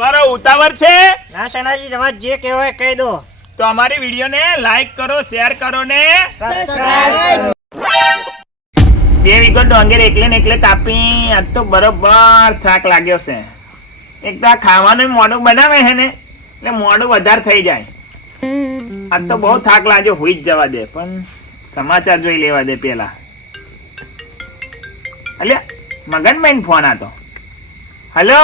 મારો ઉતાવળ છે? ના સણાજી તમારે જે કહેવાય કહી દો. તો અમારી વિડીયોને લાઈક કરો શેર કરો ને બે વિગત ડોંગેર એકલે ને એકલે કાપી આજ તો બરોબર થાક લાગ્યો છે. એક તો આ ખાવાનું મોડું બનાવે છે ને એટલે મોડું વધારે થઈ જાય. આજ તો બહુ થાક લાગ્યો હોઈ જ જવા દે પણ સમાચાર જોઈ લેવા દે પેલા. અલ્યા મગનભાઈ ફોન આતો. હલો?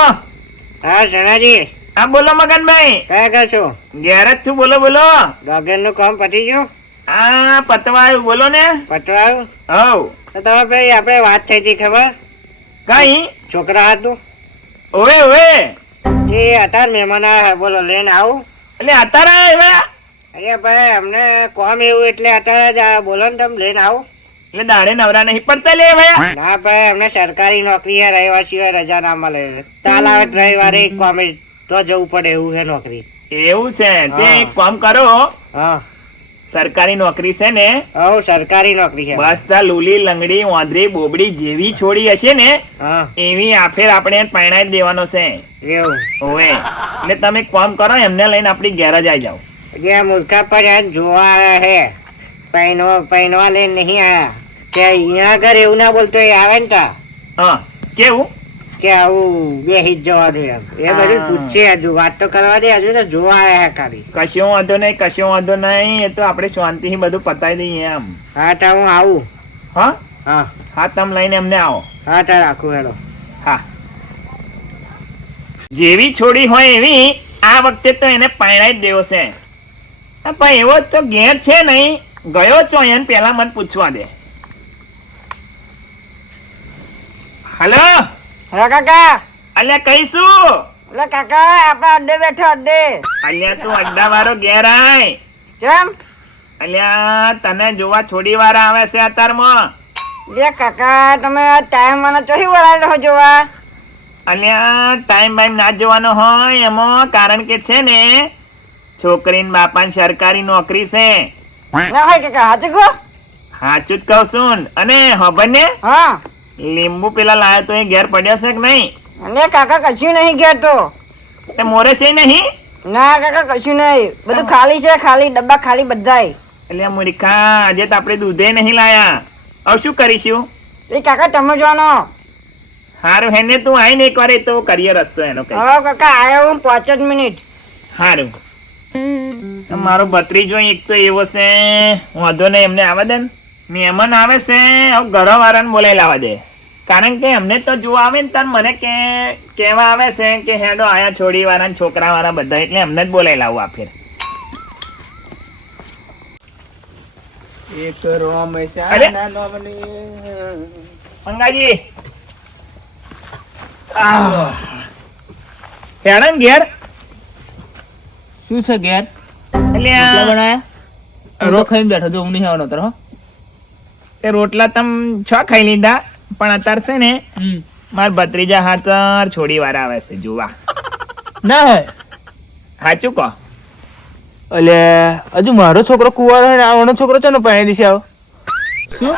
હા સણાજી હા બોલો મગનભાઈ. કયા કહો છો? ઘેર જ છું બોલો બોલો. ડોગરનું કામ પતી ગયું? આ પતવા આવ્યું બોલો ને. પતવાયું? હવ. તો તમે ભાઈ આપણે વાત થઈ હતી ખબર? કઈ? છોકરા હતું. ઓવે ઓવે. એ હતા મહેમાન આવ્યા બોલો લઈને આવું. એટલે અત્યારે આવ્યા? અરે ભાઈ અમને કોમ એવું એટલે અત્યારે જ આ બોલો ને તમે લઈને આવું. એટલે દાડે નવરા નહીં પડતા લે ભાઈ. ના ભાઈ અમને સરકારી નોકરી હે રહેવા સિવાય રજા ના મળે તાલ આવે રવિવારે કોમે તો જવું પડે એવું હે નોકરી. એવું છે? તે એક કામ કરો. હા. સરકારી નોકરી છે ને? હા સરકારી નોકરી છે. બસ તા લુલી લંગડી વાંદરી બોબડી જેવી છોડી હશે ને હા. એવી આફેર આપણે પરણાઈ દેવાનો છે. એવું. ઓવે એટલે તમે કામ કરો એમને લઈને આપણી ગેરેજ આવી જાઓ. જે મૂર્ખા પર જોવા હે પૈનવા પૈનવા લઈને નહીં આયા કે અહીંયા આગળ એવું ના બોલતો એ આવે ને તા. હા કેવું? કે આવું બેસી જ જવાનું એમ. એ બધું. પૂછશે હજુ વાત તો કરવા દે હજુ તો જોવા આવ્યા ખાલી. કશો વાંધો નહીં કશો વાંધો નહીં એ તો આપણે શાંતિથી બધું પતાવી દઈએ એમ. હા તો હું આવું. હા? હા. હા તમે લઈને એમને આવો. હા તો રાખું હેડો. હા. જેવી છોડી હોય એવી આ વખતે તો એને પાયણાઈ જ દેવો છે. પણ એવો તો ઘેર છે નહીં. ગયો છો એને પેલા મને પૂછવા દે. હલો? હલો કાકા. અલ્યા કહીશું? એટલે કાકા આપણે અડ્ડે બેઠો અડ્ડે અલ્યા તું અડ્ડા વાળો ઘેર આય. કેમ? અલ્યા તને જોવા છોડી વાર આવે છે અત્યારમાં લે કાકા તમે ટાઈમ મને ચોહી રહો જોવા? અલ્યા ટાઈમ બાઈમ ના જોવાનો હોય એમાં કારણ કે છે ને છોકરીને બાપાને સરકારી નોકરી છે. ના હોય કાકા હાચું કહો? સાચું જ કહું છું અને હબને ને હા. લીંબુ પેલા લાયો તો એ ઘેર પડ્યા છે કે નહીં? અને કાકા કશું નહીં ઘેર તો. તે મોરે છે નહીં? ના કાકા કશું નહીં. બધું ખાલી છે ખાલી ડબ્બા ખાલી બધાય. એટલે મૂર્ખા આજે તો આપણે દૂધે નહીં લાયા. હવે શું કરીશું? એ કાકા તમે જોવાનો હારું હેને તું આવીને એક વાર એ તો કરીએ રસ્તો એનો કઈ હા કાકા આવ્યો હું પાંચ જ મિનિટ. હારું. મારો ભત્રીજો એક તો એવો છે. વાંધો નહીં એમને આવે દે ને. મહેમાન આવે છે હવે ઘરવાળાને બોલાવી લાવવા દે. કારણ કે એમને તો જોવા આવે ને તાર મને કે કહેવા આવે છે કે હેડો આયા છોડી વાળા છોકરા વાળા બધા એટલે એમને જ બોલાવી લાવું આ ફેર. એક રોમ અંગાજી શાના આહ. હેડો ને ઘેર. શું છે ઘેર? એટલે બનાયા? રોટ બેઠો જો હું નહીં આવવાનો તારો હો. તે રોટલા તમ છ ખાઈ લીધા પણ અત્યારે છે ને માર ભત્રીજા હાથર છોડી વાર આવે છે જોવા. ના હે. સાચું કહો. એટલે હજુ મારો છોકરો કુવારો હે ને આવવાનો છોકરો છે ને પાણી દિશે આવો? શું?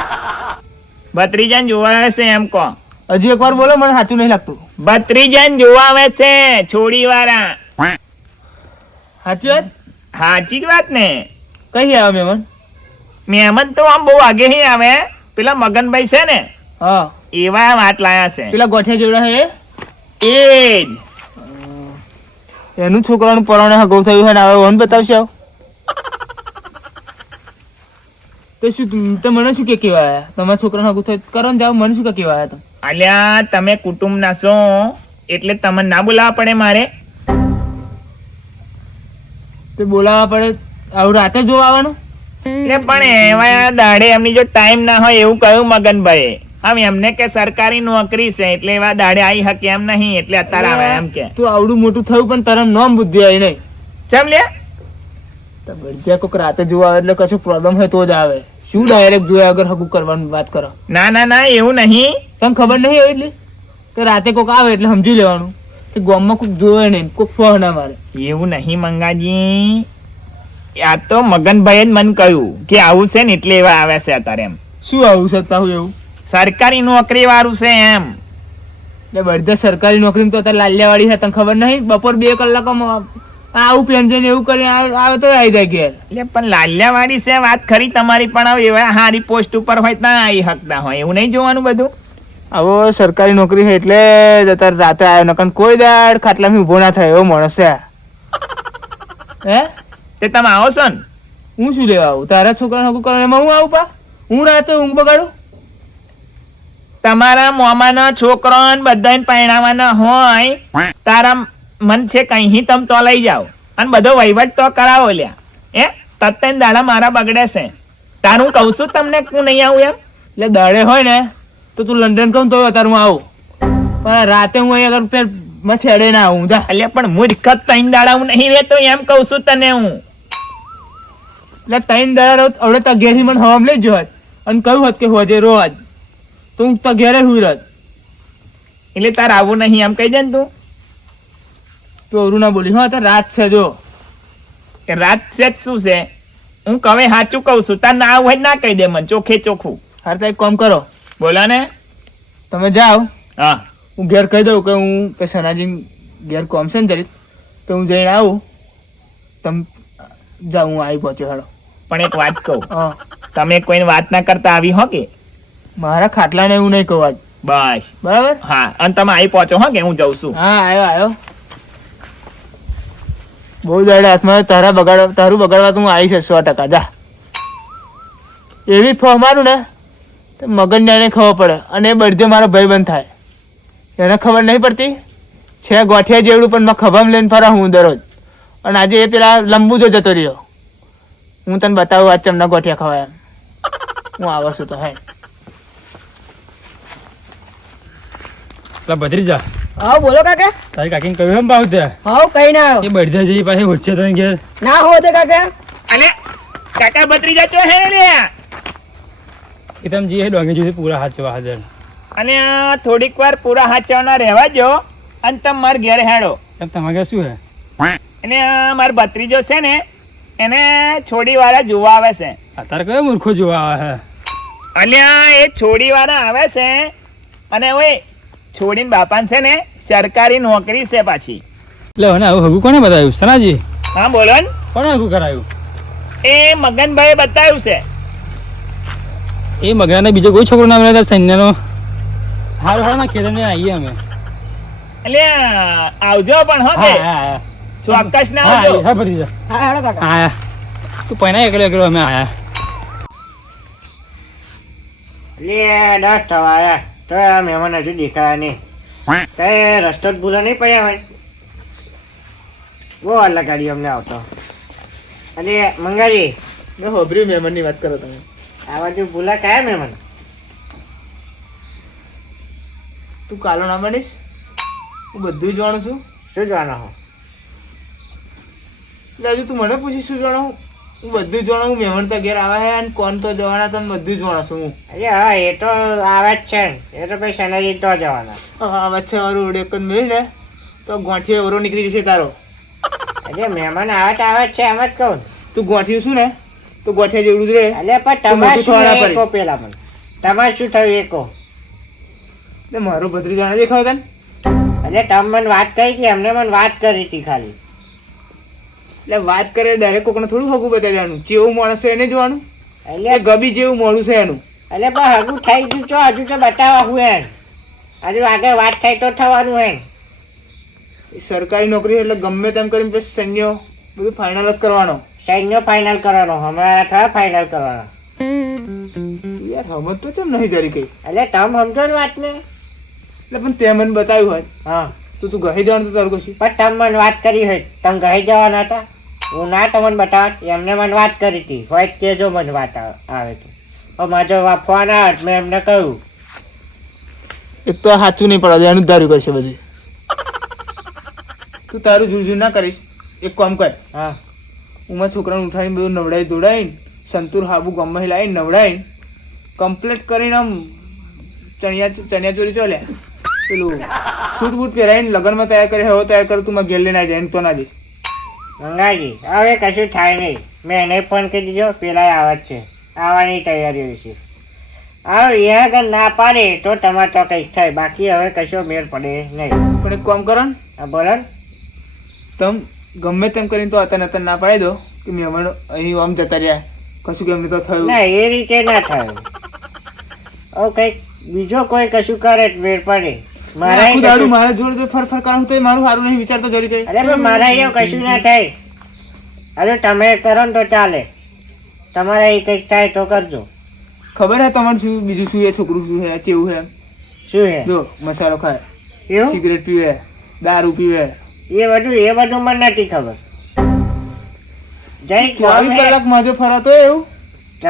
ભત્રીજાને જોવા આવે છે એમ કહો. હજી એકવાર બોલો મને સાચું નહીં લાગતું. ભત્રીજાન જોવા આવે છે છોડી વાળા. સાચી વાત? સાચી જ વાત ને. કઈ આવ્યો મહેમાન? મહેમાન તો આમ બહુ આગે હી આવે. પેલા મગનભાઈ છે ને હા. એવા વાત લાયા છે. પેલા ગોઠિયા જેવડા હે એ? એનું છોકરાનું પરણે હગવ થયું હે ને હવે વન બતાવશે આવ. તો શું તું- મને શું કે કેવા આયા તમારા છોકરાનું હગું થયું કરો ને જાઓ મને શું કે કેવા આયા તમે અલ્યા તમે કુટુંબના છો એટલે તમને ના બોલાવવા પડે મારે? તે બોલાવવા પડે આવું રાતે જોવા આવવાનું? એટલે પણ એવા દાડે એમની જો ટાઈમ ના હોય એવું કહ્યું મગનભાઈ હવે એમને કે સરકારી નોકરી છે એટલે એવા દાડે આવી હકે એમ નહીં એટલે અત્યારે આવે એમ કે. તું આવડું મોટું થયું પણ તારા નોમ બુદ્ધિ આવી નહીં. ચમ લે તો કોક રાતે જોવા આવે એટલે કશું પ્રોબ્લેમ હોય તો જ આવે. શું ડાયરેક્ટ જોયા અગર હકુ કરવાની વાત કરો. ના ના ના એવું નહીં. તને ખબર નહીં હોય એટલે? તો રાતે કોક આવે એટલે સમજી લેવાનું. કે ગામમાં કોઈક જોવે નહીં કોઈક ફોહ ના મારે. એવું નહીં મંગાજી. આ તો મગનભાઈએ જ મને કહ્યું કે આવું છે ને એટલે એવા આવ્યા છે અત્યારે એમ. શું આવું છે હોય એવું? સરકારી નોકરી વાળું છે એમ. એટલે બધા સરકારી નોકરી તો અત્યારે લાલિયાવાળી છે તને ખબર નહીં? બપોર બે કલાકમાં આવું પેન્શન એવું કરી આવે તો આવી જાય ઘેર. એટલે પણ લાલ્યાવાળી છે વાત ખરી તમારી પણ હવે એવા સારી પોસ્ટ ઉપર હોય ત્યાં આવી શકતા હોય. એવું નહીં જોવાનું બધું? હવે સરકારી નોકરી છે એટલે જ અત્યારે રાતે આવ્યો નકર કોઈ દાડ ખાટલામાં ઊભો ના થાય એવો માણસ છે. હે? તે તમે આવો છો ને. હું શું લેવા આવું? તારા છોકરાને હકુ કરવા એમાં હું આવું પા? હું રાતે ઊંઘ બગાડું? તમારા મોમાના છોકરાને બધાને પરણાવવાના હોય તારા મન છે કहीं તમ તો લઈ જાઓ. અને બધો વહીવટ તો કરાવો લ્યા. એ તત્તેન દાડા મારા બગડે છે. તારું કહું છું તમને હું નહીં આવું એમ? એટલે દાડે હોય ને તો તું લંડન કહું તો અત્યારે હું આવું. પણ રાતે હું અહીંયા આગળ છેડે ના આવું જા. એટલે પણ મૂર્ખત ત્રણ દાડા હું નહીં રહેતો એમ કહું છું તને હું. એટલે ત્રણ દાડા હવે તો ઘેરથી મને હવામ લઈ જ હોત અને કહ્યું હોત કે હોજે રોજ તો હું તો ઘેરે હું રત. એટલે તાર આવું નહીં એમ કહી દે ને તું. તો અરું ના બોલી હા તો રાત છે જો. રાત છે જ શું છે? હું કવે સાચું કહું છું તાર ના આવું હોય ના કહી દે મને ચોખે ચોખ્ખું હાર તો એક કામ કરો. બોલો ને. તમે જાઓ. હા. હું ઘેર કહી દઉં કે હું કે સનાજી ઘેર કોમ છે ને તો હું જઈને આવું. તમે જાઉં હું આવી પહોંચ્યો હાલો. પણ એક વાત કહું. તમે કોઈને વાત ના કરતા આવી હો કે? મારા ખાટલાને એવું નહીં કહું આજ. બસ. બરાબર? હા અને તમે આવી પહોંચો હો કે હું જઉં છું. હા આવ્યો આવ્યો બહુ જાડે હાથમાં તારા બગાડ તારું બગાડવા તો હું આવી છે સો ટકા. જા. એવી ફોહ મારું ને તો મગજને એને ખબર પડે અને એ બળદે મારો ભાઈ બંધ થાય. એને ખબર નહીં પડતી? છે ગોઠિયા જેવડું પણ મેં ખભામાં લઈને ફરા હું દરરોજ. અને આજે એ પેલા લંબુ જો જતો રહ્યો. હું તને બતાવું આજ ચમના ગોઠિયા ખવાય એમ. હું આવો છું તો હે. પેલા ભત્રીજા હા બોલો કાકા. તારી કાકીને કહ્યું એમ ભાવ તે? હા કઈ ના એ બળદા જઈ પાસે ઓછે તને ઘેર. ના હો તે કાકા. અને કાકા ભત્રીજા ચો હે રે એ જી હે ડોંગે જોઈ પૂરા હાચવા હાજર. અને થોડીક વાર પૂરા હાચવના રહેવા જો અને તમે માર ઘેર હેડો. તમ તમારે શું હે? અને માર ભત્રીજો છે ને એને છોડી વાળા જોવા આવે છે. અત્યારે કયો મૂર્ખો જોવા આવે છે? અલ્યા એ છોડી વાળા આવે છે અને ઓય છોડીને બાપાને છે ને સરકારી નોકરી છે પાછી. એટલે અને આવું હગું કોને બતાવ્યું? સનાજી? હા બોલો ને. કોને હગું કરાયું એ મગનભાઈ બતાવ્યું છે. એ મગરાને બીજો કોઈ છોકરો ના મળે સૈન્યનો? હારું હારું ના ખેતરને આવીએ અમે. એટલે આવજો પણ હો હા હા. ના હા હા હેડો કાકા. તું પહેલા એકલો એકલો અમે આયા. લે દસ થવા આવ્યા તો આ મહેમાન હજુ દેખાયા નહીં કઈ રસ્તો જ ભૂલો નહીં પડ્યા હોય. બહુ અલગ લગાડી અમને આવતો. અને મંગાજી. મેં હોભર્યું મહેમાનની વાત કરો તમે. આ બાજુ ભૂલા કયા મહેમાન? તું કાલો ના બનીશ હું બધું જાણું છું. શું જોવાના હો હજુ તું મને પૂછી શું જાણું હું બધું જણાવું જાણું હું મહેમાન તો ઘેર આવે છે અને કોણ તો જવાના તમે બધું જણાશું જાણું હું. અરે હા એ તો આવે જ છે. એ તો પછી સનાજી તો જવાના. હા વચ્ચે મારું એક મળી ને તો ગોઠીઓ ઓરો નીકળી જશે તારો. અરે મહેમાન આવે તો આવે જ છે એમ જ કહું તું ગોઠિયું શું ને? તો ગોઠિયા જેવડું જ રહે અરે પણ તમારે શું કહો પેલા મને? તમારે શું થયું એ કહો મારું મારો ભત્રીજો ના દેખાવ તને. એટલે તમે મને વાત કરી હતી એમને મને વાત કરી હતી ખાલી. એટલે વાત કરે દરેક કોકને થોડું હગું બતાવી દેવાનું જેવું માણસ છે એને જોવાનું. એટલે ગબી જેવું મોડું છે એનું. એટલે પણ હગું થઈ ગયું છો હજુ તો બતાવવા હું એમ. હજુ આગળ વાત થાય તો થવાનું એમ. સરકારી નોકરી એટલે ગમે તેમ કરીને પછી સૈન્યો બધું ફાઇનલ જ કરવાનો. સૈન્ય ફાઇનલ કરવાનો. હમણાં થયા ફાઇનલ કરવાનો. યાર હમત તો કેમ નહીં જરી કઈ? એટલે તમ સમજો ને વાતને. એટલે પણ તે મને બતાવ્યું હોય. હા. તો તું ઘરે જવાનું તારું કશું પણ તમે મને વાત કરી હોય. તમે ઘરે જવાના હતા? હું ના તમને બતાવત એમને મને વાત કરી હતી. હોય કેજો મને વાત આવે આવે તો. મારો ફોન આવે મેં એમને કહ્યું. એક તો સાચું નહીં પડે એનું ધાર્યું કરશે બધું. તું તારું જુલ ના કરીશ. એક કામ કર. હા. હું મારા છોકરાને ઉઠાડીને બધું નવડાવી દોડાવીને સંતુર હાબુ ગમે લાવીને નવડાવીને કમ્પ્લીટ કરીને આમ ચણિયા ચણિયા ચોરી ચાલ્યા પેલું સૂટ બૂટ પહેરાવીને લગ્નમાં તૈયાર કરે હવે તૈયાર કરું તું મારે ઘેર લઈને આવી જાય એમ તો ના જઈશ ગંગાજી હવે કશું થાય નહીં. મેં એને ફોન કરી દીધો પેલા આવા જ છે. આવવાની તૈયારીઓ છે. આવ આગળ ના પાડે તો તમારે તો કંઈક થાય. બાકી હવે કશો મેળ પડે નહીં. પણ એક કામ કરો ને આ બોલો ને. તમે ગમે તેમ કરીને તો અતન અત્યારે ના પાડી દો કે મહેમાનો અહીં આમ જતા રહ્યા. કશું કેમ તો થયું. ના એ રીતે ના થાય. હવે કંઈક બીજો કોઈ કશું કરે તો મેળ પડે. મારા આખું દાડું મારા જોડે ફર ફર કરાવું તો મારું સારું નહીં વિચારતો જરી કઈ અરે પણ મારા એવું કશું ના થાય. અરે તમે કરો ને તો ચાલે. તમારે એ કંઈક થાય તો કરજો. ખબર હે તમારે શું બીજું શું હે છોકરું શું હે કેવું હે? શું હે? જો મસાલો ખાય. એવું? સિગરેટ પીવે દારૂ પીવે. એ બધું એ બધું મને નથી ખબર. જઈ ચોવીસ કલાક માજો ફરાતો એવું?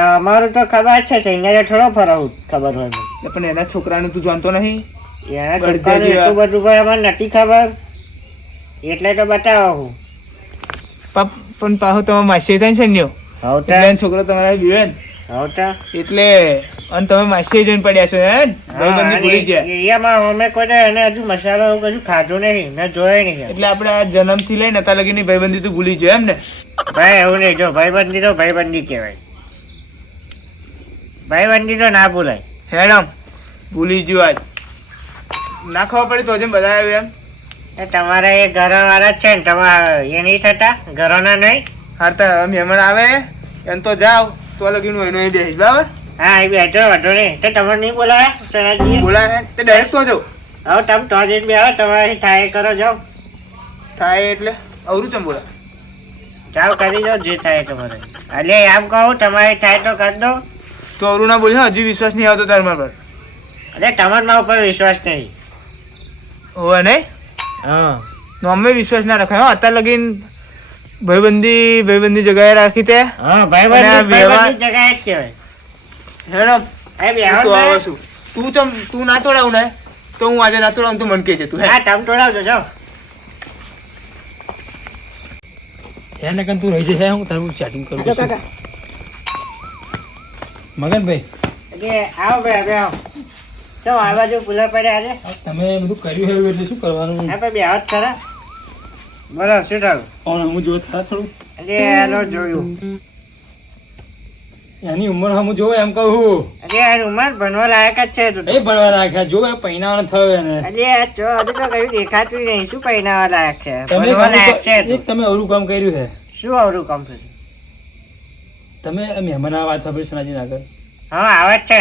અમારું તો ખબર છે અહીંયા થોડો ફરાવું ખબર હોય પણ એના છોકરાને તું જાણતો નહીં? એના છોકરાનું એટલું બધું ભાઈ અમને નથી ખબર. એટલે તો બતાવો હું. પાપ પણ પાહો તમે માસી થાય ને છન્યો? એટલે છોકરો તમારા બીવે ને? એટલે અને તમે માસી જઈને પડ્યા છો હે ને? ભાઈબંધી ભૂલી ગયા. એમાં અમે કોઈ એને હજુ મસાલો એવું કશું ખાધું નહીં ને જોયે નહીં એટલે આપણે આ જન્મથી લઈને અત્યાર લગીની ભાઈબંધી તો ભૂલી જાય એમ ને? ભાઈ એવું નહીં જો ભાઈબંધી તો ભાઈબંધી કહેવાય. ભાઈબંધી તો ના ભૂલાય. હેડમ ભૂલી ગયો આજ. ના ખબર પડી તો જેમ બધા આવ્યું એમ. એ તમારા એ ઘરવાળા જ છે ને તમારા એ નહીં થતા? ઘરોના નહીં? હા તો મહેમાન આવે એમ તો જાવ તો લગીનું એનો એ બેસીશ બરાબર? હા એ બેઠો વાંધો નહીં. તો તમે નહીં બોલાવે સરાજીએ બોલાવે? તો ડાયરેક્ટ તો જાઉં હવે તમે તો જ બે આવો તમારે થાય કરો જાઓ. થાય એટલે? અવરું ચમ બોલા જાઓ કરી દો જે થાય તમારે. એટલે એમ કહું તમારે થાય તો કરી દો. તો અવરું ના બોલ્યો હજુ વિશ્વાસ નહીં આવતો તાર મારા પર. એટલે તમારા મારા ઉપર વિશ્વાસ નહીં. હોવે નહીં? હા. નોમે વિશ્વાસ ના રાખ્યો હો અત્યાર લગીન ભાઈબંધી ભાઈબંધી જગાએ રાખી તે. હા ભાઈબંધી જગ્યાએ જ કહેવાય. હેડમ એ તું આવો છું. તું ચમ તું ના તોડાવું ને તો હું આજે ના તોડાવું તું મન કહેજે તું હે. હા તમે તોડાવજો જાઓ. એને કન તું રહી જશે હું તારું ચેટિંગ કરું છું. કાકા. મગનભાઈ. આવો ભાઈ આવો ચો આવા જો પુલા પડ્યા આજે તમે બધું કર્યું હોય એટલે શું કરવાનું? હા ભાઈ બે હાથ ખરા. બરાબર શું થયું? કોણ હું જોવા થા થોડું? એટલે એનો જોયું. એની ઉંમર હમ જો એમ કહું અરે આ ઉંમર ભણવા લાયક જ છે તું તો. એ ભણવા રાખ્યા જો પૈનાવાનો થયો એને. અરે જો હજુ તો કયું દેખાતું નહીં. શું પૈનાવા લાયક છે? તમે ભણવા લાયક છે તમે અવરું કામ કર્યું છે? શું અવરું કામ કર્યું તમે મહેમાન આ વાત સાંભળી સનાજી નાગર હા આવે છે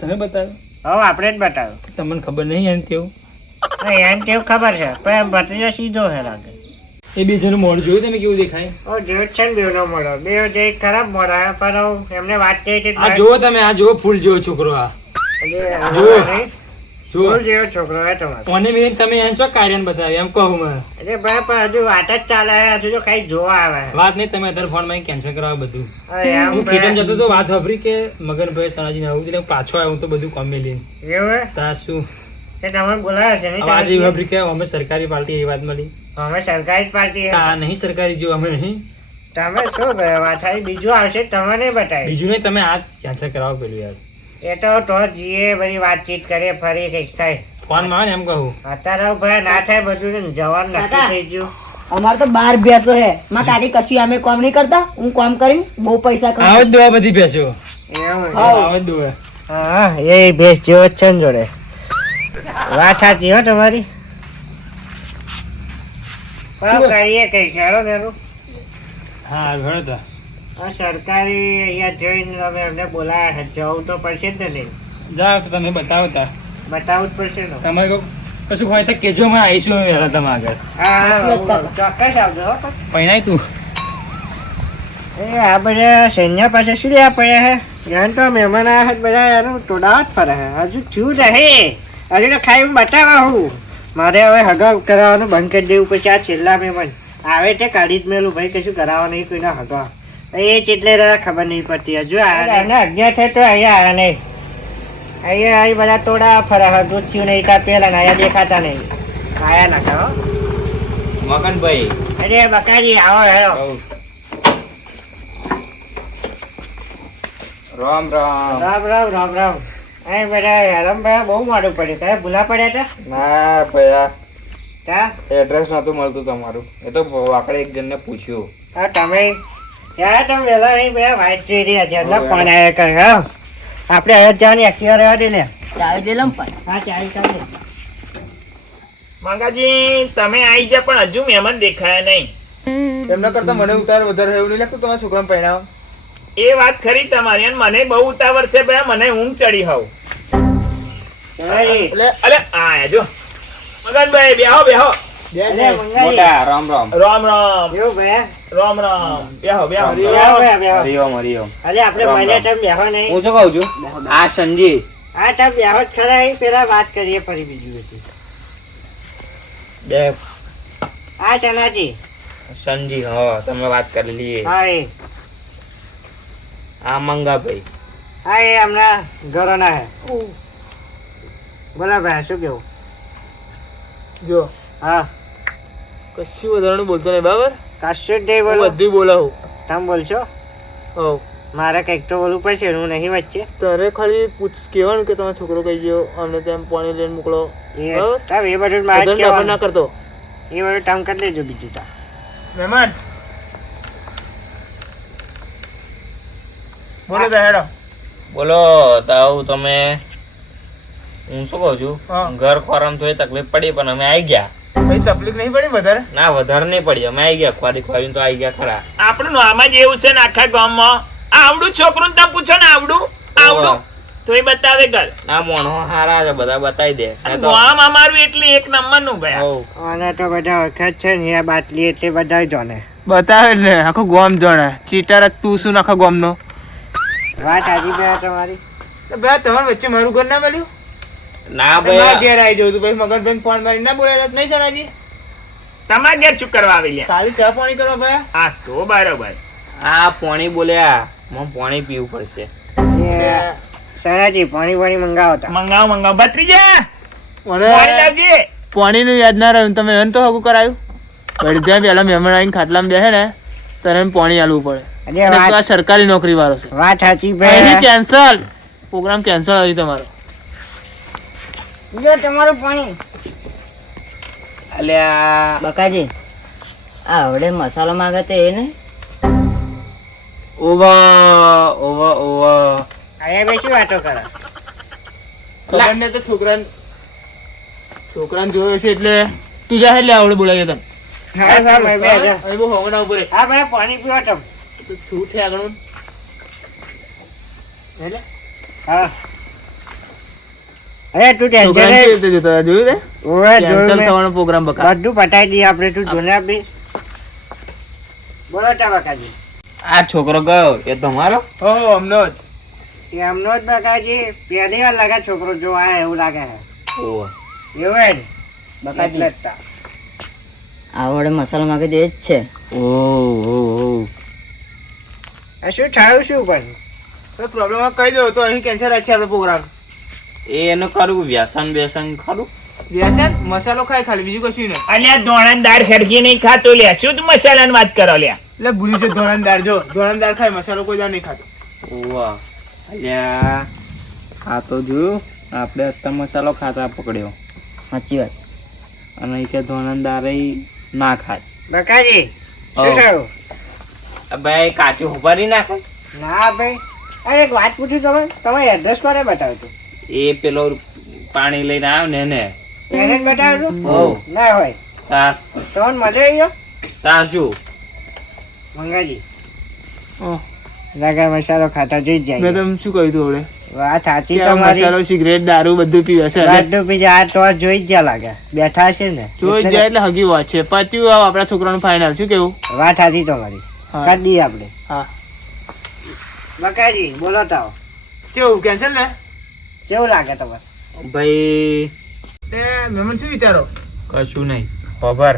તમે બતાવ્યું? હવે આપણે જ બતાવ્યું. તમને ખબર નહીં એમ કેવું? એમ કેવું ખબર છે? પણ ભત્રીજો સીધો છે લાગે. એ બે જણનું મોઢું જોયું તમે કેવું દેખાય? ઓ જેવ છે ને બેવનો મોડો બેવ જે ખરાબ મોડો આવે પણ એમને વાત કરી આ જુઓ તમે આ જુઓ ફૂલ જેવો છોકરો આ. જુઓ. નહીં, જેવો છોકરો છે તમારો. કોને મિનિટ તમે એને ચો કાર્યન બતાવ્યું? એમ કહું મેં એટલે ભાઈ પણ હજુ વાત જ ચાલે છે, હજુ તો કઈ જોવા આવે. વાત નહીં તમે અત્યારે ફોનમાં કેન્સલ કરાવો બધું. હું ખેતમ ભાઈ- જતો તો વાત સાંભળી કે મગનભાઈ સનાજી આવું એટલે પાછો આવ્યો તો બધું કોમ મેલી એવું હે? તા શું? તે તમે બોલાવ્યા છે નહીં વાત એવી કે અમે સરકારી પાર્ટી એ વાત મળી. અમે સરકારી પાર્ટી. આ નહીં સરકારી જો અમે નહીં. તમે શું વાત બીજું આવશે તમે નહીં બતાવી બીજું નહીં તમે આ કેન્સલ કરાવો પેલું યાર. એ તો તો જીએ બધી વાતચીત કરીએ ફરી કંઈક થાય. ફોનમાં ને એમ કહું? અત્યારે ભાઈ ના થાય બધું ને જવાનું નક્કી થઈ ગયું. અમારે તો બાર ભેંસો હે માં કાકી કશી અમે કોમ નહીં કરતા. હું કોમ કરીને બહુ પૈસા આવો જ દો દોવા બધી ભેંસો. આવ દો જ દોવા હા એ ભેસ જેવો જ છે ને જોડે. વાત સાચી હો તમારી. કરીએ કઈ ચાલો તેનું હા ઘણો સરકારી અહીંયા જોઈને તમે અમને બોલાયા છે. જવું તો પડશે જ ને નહીં. જાઓ તો તમે બતાવતા. બતાવવું જ પડશે ને. તમારે કોઈ કશું હોય તો કેજો અમે આવીશું અમે વહેલા તમે આગળ હા હા ચોક્કસ આવજો હો પહેણાય તું. એ આ બધા સૈન્ય પાસે શું રહ્યા પડ્યા હે યાર તો મહેમાન આવ્યા છે બધા એનું ટોળા જ ફરે હે હજુ છું રહે હજુ તો ખાઈ બતાવા હું. મારે હવે હગા કરાવવાનું બંધ કરી દેવું પછી આ છેલ્લા મહેમાન. આવે તે કાઢી જ મેલું. ભાઈ કશું કરાવવા નહીં કોઈના હગા. એ ચેટલે રહ્યા ખબર નહીં પડતી હજુ આવ્યા. અજ્ઞાત છે તો અહીંયા આવ્યા નહીં. અહીંયા અહીં બધા તોડા ફરે હે દૂધ થયું નહીં કા પેલા ને અહીંયા દેખાતા નહીં. આયા ના ખરો મકનભાઈ અરે બકાજી આવો હેલો રામ રામ. રામ રામ રામ રામ. અહીં બધા હેરામ ભાઈ બહુ મોડું પડ્યું. તમે ભૂલા પડ્યા હતા? ના ભયા. તા? એડ્રેસ નતું મળતું તમારું. એ તો આપણે એક જણને પૂછ્યું. હા તમે યાર તમે વહેલા અહીં બે વાઇટ જોઈ રહ્યા છે. એટલે ફોન આવ્યા કર હા આપણે હવે જવાની એક્ટિવા રહેવા દે ને. ચાવી દે લમ પણ. હા ચાવી ચાવી. મંગાજી તમે આવી જા પણ હજુ મહેમાન દેખાયા નહીં. એમના કરતા મને ઉતાર વધારે એવું નહીં લાગતું તમારા છોકરાને પહેણાવો એ વાત ખરી તમારી અને મને બહુ ઉતાવળ છે ભાઈ મને ઊંઘ ચડી હોવ. અરે આ જો. મગનભાઈ બેહો બેહો. રામ રામ રામ રામ એવું ભાઈ રામ રામ બેહો બેહો બેહો ભાઈ બેહો હરિઓમ હરિઓમ અરે આપણે મને તમે બેહો નહીં હું શું કહું છું આ સંજી હ તમે બેહો જ ખરા એ પેલા વાત કરીએ ફરી બીજું બધું બે હા ચનાજી સંજી હા તમે વાત કરી લઈએ હા એ આ મંગાભાઈ હા એ હમણાં ઘરોના હે બોલા ભાઈ શું કેવું જો હા કશું વધારાનું બોલતો નહીં બરાબર? કશું જ નહીં હું બોલો બધું બોલાવું. તમે બોલશો? હોવ. મારે કંઈક તો બોલવું પડશે હું નહીં વચ્ચે. તારે ખાલી પૂછ કહેવાનું કે તમારો છોકરો કહી ગયો અને તેમ પાણી લઈને મોકલો. એ. એ બધું મારે ના કરતો. એ બધું કામ કરી લેજો બીજું તા. મહેમાન. બોલો દહેડો બોલો તાવ તમે. હું શું કહું છું? ઘર ખોરામ તો તકલીફ પડી પણ અમે આવી ગયા. તકલીફ નહીં પડી વધારે? ના વધારે નહીં પડી. અમે આવી ગયા ખોરી ખોરીને તો આવી ગયા ખરા. આપણું નામ જ એવું છે ને આખા ગામમાં. આવડું છોકરું તમે પૂછો ને આવડું? આવડું? તો એ બતાવે ઘર. ના મોણો હારા છે બધા બતાવી દે. ગામ અમારું એટલે એક નંબરનું ભાઈ. હોવ. અને તો બધા વખત છે ને આ બાટલી એટલે બધા જાણે બતાવે ને આખો ગોમ જોણે. ચીટર તું શું આખા ગોમનો? વાત સાચી બે તમારી? બે તમારા વચ્ચે મારું ઘર ના મળ્યું? ના ભાઈ ભાઈ ઘેર આવી જવું તું ભાઈ મગનભાઈ ફોન મારી ના બોલે જ નહીં સનાજી તમાર ઘેર શું કરવા આવી લ્યા? ખાલી ચા પાણી કરવા ભાઈ હા તો બરોબર. આ પાણી બોલ્યા. મને પાણી પીવું પડશે. એ સરાજી પાણી પાણી મંગાવો તા મંગાવ મંગાવ. ભત્રીજા પાણી લાવજે. પાણી નું યાદ ના રહ્યું તમે એમ તો હકું કરાયું? ત્યાં પહેલા મહેમાન આવીને ખાટલામાં બેસે ને ત્યારે પાણી આલવું પડે. અરે અને વાત તું આ સરકારી નોકરી વાળો છે. વાત સાચી ભાઈ કેન્સલ પ્રોગ્રામ કેન્સલ હતી તમારો. જો તમારું પાણી. અલ્યા. બકાજી આ હવડે મસાલો માંગે તે એ ને ઓવા ઓવા ઓવા આયા બે શું વાતો કરે. ખબર તો છોકરાને છોકરાને જોયો છે એટલે તું જા એટલે આવડે બોલાવીએ તને. હા બે ઉપર ભાઈ પાણી પીવા તમ. શું આગળ. એટલે હા. અરે તું ટેન્શન જોયું કેન્સલ થવાનો પ્રોગ્રામ બકા. બધું પટાઈ દઈએ આપણે તું જોને આપી. બોલો તા બકાજી આ છોકરો ગયો? એ તમારો? હો અમનો જ એ એમનો જ બકાજી પહેલી વાર લાગે છોકરો જો આ એવું લાગે છે. ઓવા એવું જ બકાજી. એટલે આ હવડે મસાલો માગે જે જ છે. ઓ ઓ આ શું થયું શું પણ તો પ્રોબ્લેમ કહી દો તો અહીં કેન્સલ છે આપણો પ્રોગ્રામ એ એનું કરવું વ્યસન વ્યસન ખરું. વ્યસન? મસાલો ખાય ખાલી બીજું કશું નહીં. અલ્યા ધોળાની હરખી નહીં ખાતો લ્યા. શું તું મસાલાની વાત કરો લ્યા? એટલે ભૂલી જો ધોળાનદાર જો ધોળાનદાર ખાય મસાલો કોઈ દાર નહીં ખાતો. વાહ અલ્યા આ તો જોયું આપણે અત્તર મસાલો ખાતા પકડ્યો. સાચી વાત. અને એ કે ધોનંદારે ના ખાય. બકાજી ભાઈ કાચું ઉભારી નાખે. ના ભાઈ અરે એક વાત પૂછું તમે તમે એડ્રેસ મારે બતાવ્યું હતું એ પેલો પાણી લઈને આવ્યો ને એને. એને જ બતાવ્યું ના હોય. તા તોન મજા આવ્યો તા શું? મંગાજી. લગા મસાલો ખાતા જોઈ જાય. મેં તમને શું કહ્યું હતું હવે વાત સાચી તમારી. મસાલો સિગરેટ દારૂ બધું પીવે છે એટલે બધું પી જાય તો જોઈ જ જ્યાં લાગે. બેઠા છે ને. જોઈ જાય એટલે હગી વાત છે. પત્યું આવ આપણા છોકરાનું ફાઇનલ શું કેવું? વાત સાચી તમારી. કરી આપણે. હા. બકાજી બોલો તાવ. કેવું? કેન્સલ ને? કેવું લાગે તમારે ભાઈ તે મેમન શું વિચારો? કશું નહીં. ખબર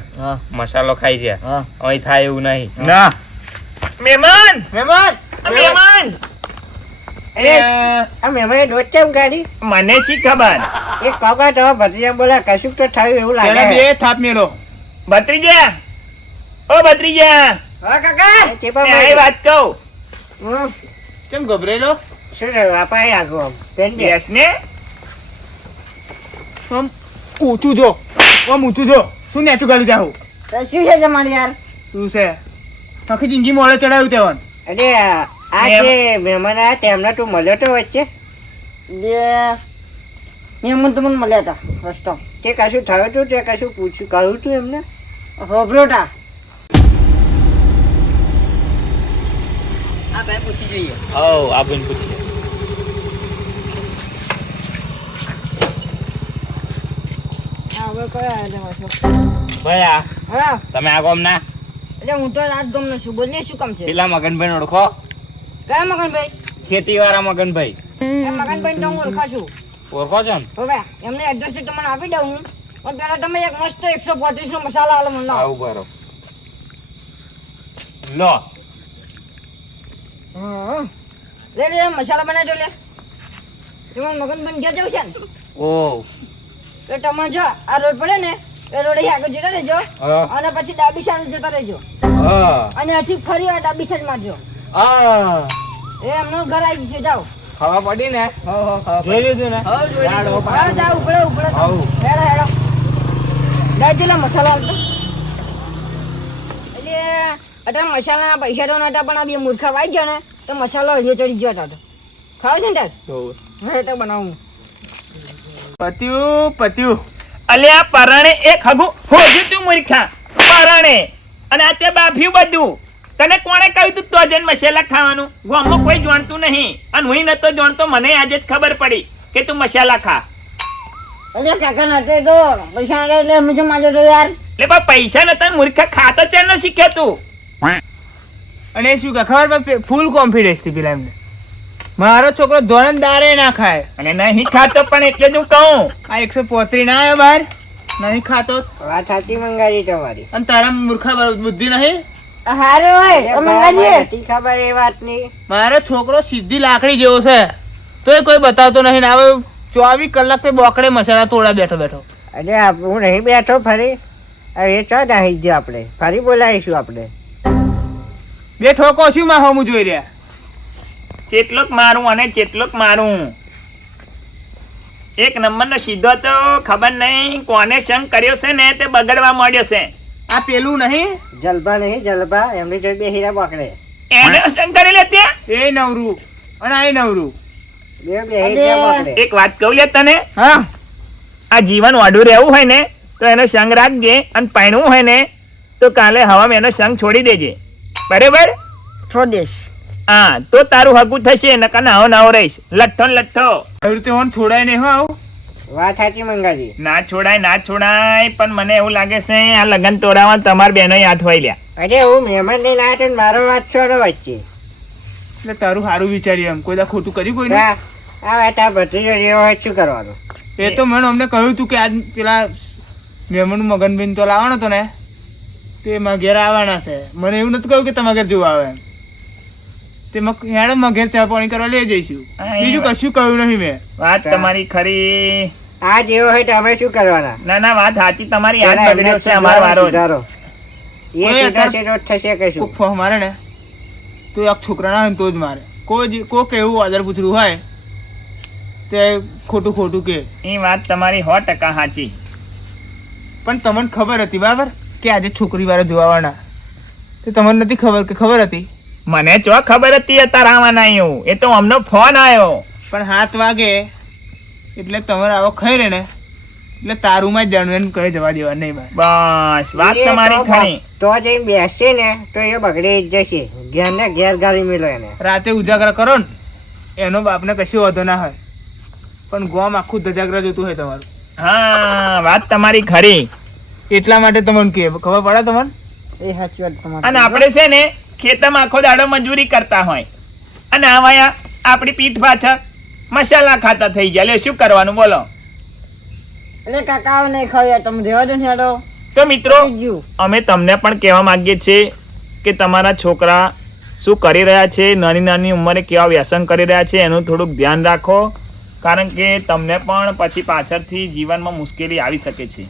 મસાલો ખાઈ છે અહીં થાય એવું નહીં. ના. મહેમાન મહેમાન મહેમાન કેમ કાઢી? મને શી ખબર? એક કાકા તમે ભત્રીજા બોલા કશુંક તો થયું એવું લાગે. બે થાપ મેલો ભત્રીજા! ઓ ભત્રીજા! હા કાકા. મારી. વાત કહું. હમ. કેમ ગભરેલો? શું થયું આપા અહીં આગળ આમ. પેન કે? યસ ને? આમ ઊંચું જો આમ ઊંચું જો. શું નેચું ગાલી જાઉં તો શું છે તમારે યાર? શું છે? આખી જિંદગી મોડે ચડાવ્યું તેવન અરે આ આ મેમ. જે મહેમાન આવ્યા તેમને તું મળ્યો તો વચ્ચે? જે મહેમાન તમને મળ્યા હતા રસ્તો તે કશું થયું હતું તે કશું પૂછ્યું કહ્યું હતું એમને? હોભરોટા આ ભાઈ પૂછી જોઈએ. હવ આ બેન પૂછીએ હવે કયા આવ્યા છો? ભાઈ હા. તમે આ કોમ ના એટલે હું તો રાત ગમનો છું. બોલ શું કામ છે? પેલા મગનભાઈ ઓળખો. કયા મગનભાઈ? ખેતી વાળા મગનભાઈ મગનભાઈ તો હું ઓળખા છું ઓળખો છો ને? હવે એમને એડ્રેસ તમને આપી દઉં હું. પણ પેલા તમે એક મસ્ત એકસો નો મસાલા આલો મને આવું કરો લો. લે લે મસાલા બનાવજો લે. એમાં મગનભાઈ ગયા જવું છે ને? ઓ. તો તમે જો આ રોડ પડે ને એ રોડ આગળ જતા રહેજો અને પછી ડાબી સાઈડ જતા રહેજો. અને હજી ફરી વાર ડાબી સાઈડ મારજો એ એમનો ઘર આવી છે જાઓ. ખબર પડી ને? હો હો હો જોઈ લીધું. ને જાઓ ઉપડે ઉપડે હેડો હેડો. લઈ જેલા મસાલા આવતો એટલે અત્યારે મસાલાના પૈસા તો નહોતા પણ આ બે મૂર્ખા વાઈ ગયા ને તો મસાલો હળીએ ચડી ગયો હતો. ખાવ છે ને તાર? હવે તો બનાવું. પત્યું પત્યું. અલ્યા પરાણે એક હગું હોજ્યું તું મૂર્ખા. પરાણે. અને આ તે બાફ્યું બધું. તને કોણે કહ્યું તું તો જઈને મસાલા ખાવાનું? ગામમાં કોઈ જાણતું નહીં. અને હું નતો જાણતો મને આજે જ ખબર પડી કે તું મસાલા ખા. અરે કાકા નતે તો પૈસા નતા એટલે અમે માજો તો યાર? એટલે બા પૈસા નતા ને મૂર્ખા ખાતો ચેનો શીખ્યો તું. અને શું ખબર ફૂલ કોન્ફિડન્સથી પેલા એમને. મારો છોકરો ધોરણ દારે ના ખાય. અને નહીં ખાતો પણ એટલે જ હું કહું. આ એકસો પોત્રી ના આવ્યો બહાર નહીં ખાતો. વાત સાચી મંગાવી તમારી. અને તારા મૂર્ખા બુદ્ધિ નહીં? હારે હોય ખબર એ વાતની. મારો છોકરો સીધી લાકડી જેવો છે. તો એ કોઈ બતાવતો નહીં ને હવે ચોવીસ કલાક તે બોકડે મસાલા તોડા બેઠો બેઠો. અરે હું નહીં બેઠો ફરી. એ ચો નાહી જ આપણે? ફરી બોલાવીશું આપણે. બે ઠોકો શું માં હું જોઈ રહ્યા? ચેટલોક મારું અને ચેટલોક મારું. એક નંબરનો સીધો તો ખબર નહીં કોને શંખ કર્યો છે ને તે બગડવા માંડ્યો છે. આ પેલું નહીં? જલબા નહીં જલબા એમની જોડે બે હીરા બકડે. એને શંખ કરી લે તે એ નવરું અને આ નવરું. બે બે હીરા અરે. એક વાત કહું લે તને? હા. આ જીવન વાઢું રહેવું હોય ને તો એનો સંગ રાખજે અને પાણવું હોય ને તો કાલે હવામાં એનો સંગ છોડી દેજે. બરાબર? છોડીશ. હા તો તારું હગું થશે નકા નાહો નાહો રહીશ. લઠ્ઠો ને લઠ્ઠો. આવી રીતે ઓન છોડાય નહીં હો આવું. વાત સાચી મંગાજી. ના છોડાય ના છોડાય પણ મને એવું લાગે છે આ લગન તોડાવા તમાર બેનો હાથ હોય લ્યા. અરે હું મહેમાન લઈને આવ્યો તો ને મારો વાત છોડો વચ્ચે. એટલે તારું સારું વિચાર્યું એમ કોઈ દા ખોટું કર્યું કોઈ આ આ વાત આ ભત્રીજો જેવો હોય શું કરવાનું? એ તો મને અમને કહ્યું હતું કે આજ પેલા મહેમાનનું મગનબેન તો લાવવાનો હતો ને તે એમાં ઘેર આવવાના છે. મને એવું નથી કહ્યું કે તમારા ઘેર જોવા આવે એમ તે હેડો મારા ઘેર ચા પાણી કરવા લઈ જઈશું. બીજું કશું કહ્યું નહીં મેં. વાત તમારી ખરી. આ જેવો હોય તો અમે શું કરવાના? ના ના વાત સાચી તમારી. યાદ પેલા છે અમારો વારો. ધારો એ સીધા સીધો થશે કશું. ઉફ મારે ને. તો એક છોકરા ના તો જ મારે. કોઈ કોક એવું આદર પૂછડું હોય તે ખોટું ખોટું કે. એ વાત તમારી સો ટકા સાચી. પણ તમને ખબર હતી બરાબર? કે આજે છોકરી વાળા જોવાના તો તમને નથી ખબર કે ખબર હતી? મને ચો ખબર હતી અત્યારે આવવાના એવું એ તો અમનો ફોન આવ્યો પણ હાથ વાગે. એટલે તમારે આવો ખાઈ રહે ને. એટલે તારું માં જણવેન કહી જવા દેવા નહીં ભાઈ. બસ વાત તમારી ખરી તો જે બેસશે ને તો એ બગડી જશે. ઘેર ને ઘેર ગાડી મેલો એને. રાતે ઉજાગર કરો ને. એનો બાપને કશી વાંધો ના હોય. પણ ગોમ આખું ધજાગર જોતું હોય તમારું. હા વાત તમારી ખરી. એટલા માટે તમને કે ખબર પડે તમને? એ સાચી વાત તમારી. અને આપણે છે ને ખેતરમાં આખો દાડો મજૂરી કરતા હોય. અને આવાયા આપણી પીઠ પાછળ મસાલા ખાતા થઈ ગયા. લે શું કરવાનું? બોલો. એટલે કાકા નહીં ખાવ તમે રહેવા દો ને હેડો. તો મિત્રો અમે તમને પણ કહેવા માંગીએ છીએ કે તમારા છોકરા શું કરી રહ્યા છે નાની નાની ઉંમરે કેવા વ્યસન કરી રહ્યા છે એનું થોડુંક ધ્યાન રાખો. કારણ કે તમને પણ પછી પાછળથી જીવનમાં મુશ્કેલી આવી શકે છે.